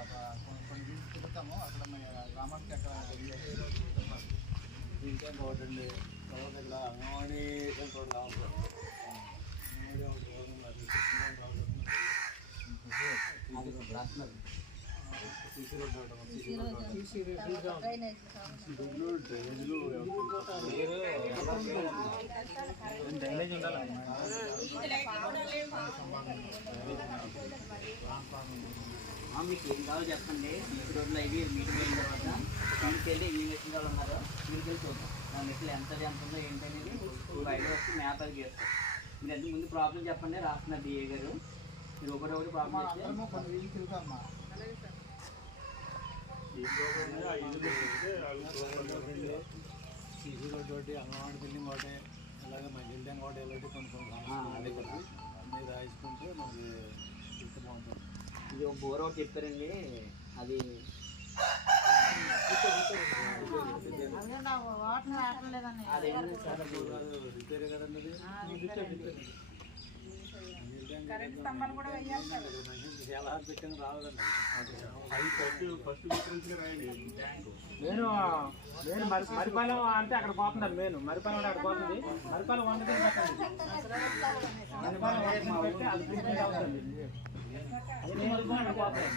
కొన్ని వీళ్ళు తిరుగుతాము అక్కడ గ్రామానికి అక్కడ దీంట్లో ఒకటండి తర్వాత ఇక్కడ అంగన్వాడీ రోడ్డు కావాలి సీసీ రోడ్డు డ్రైనేజీలు డ్రైనేజ్ ఉండాలి. మీకు ఏం కావాలో చెప్పండి. సీసీ రోడ్లు అవి మీటింగ్ అయిన తర్వాత మీకు వెళ్ళి ఏ మెషిన్ వాళ్ళు ఉన్నారో మీకు వెళ్ళి చూద్దాం. ఆ మెషిన్ ఎంత ఉందో ఏంటనేది బయట వచ్చి మ్యాప్ అది గీస్తాం. మీరు ఎంత ముందు ప్రాబ్లం చెప్పండి, రాస్తున్నారు డిఏ గారు. మీరు ఒకటి ప్రాబ్లం సీసీ రోడ్డు ఒకటి, అంగన్వాడీ బిల్డింగ్ ఒకటి, అలాగే మంచి ట్యాంక్ ఒకటి, ఇలాంటి కొన్ని అన్నీ రాయించుకుంటే మనకి ఇంత బాగుంటుంది. ఇది ఒక బోర్ ఒకటి చెప్పారండి, అది రిపేర్ కదండి. చాలా పెట్టిన రాలేదండి. నేను మరిపాలెం అంటే అక్కడ పోతున్నాను. మరిపాలెం అంటే అక్కడ పోతుంది. మరిపాలెం 100 పెట్టండి. మరిపాలెం పెట్టి అది ప్రిపేర్ అవుతుంది. అది నేను అక్కడ పోతాను.